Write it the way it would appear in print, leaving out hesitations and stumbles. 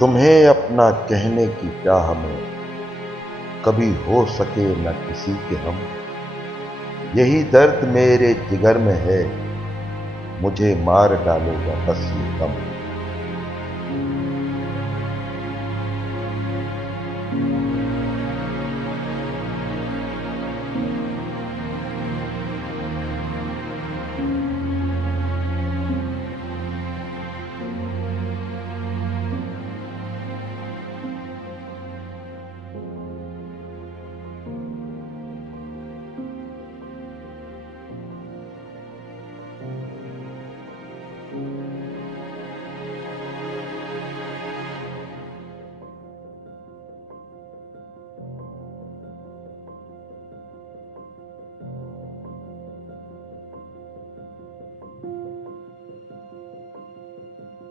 तुम्हें अपना कहने की क्या हमें, कभी हो सके न किसी के हम। यही दर्द मेरे जिगर में है, मुझे मार डालेगा बस ये गम।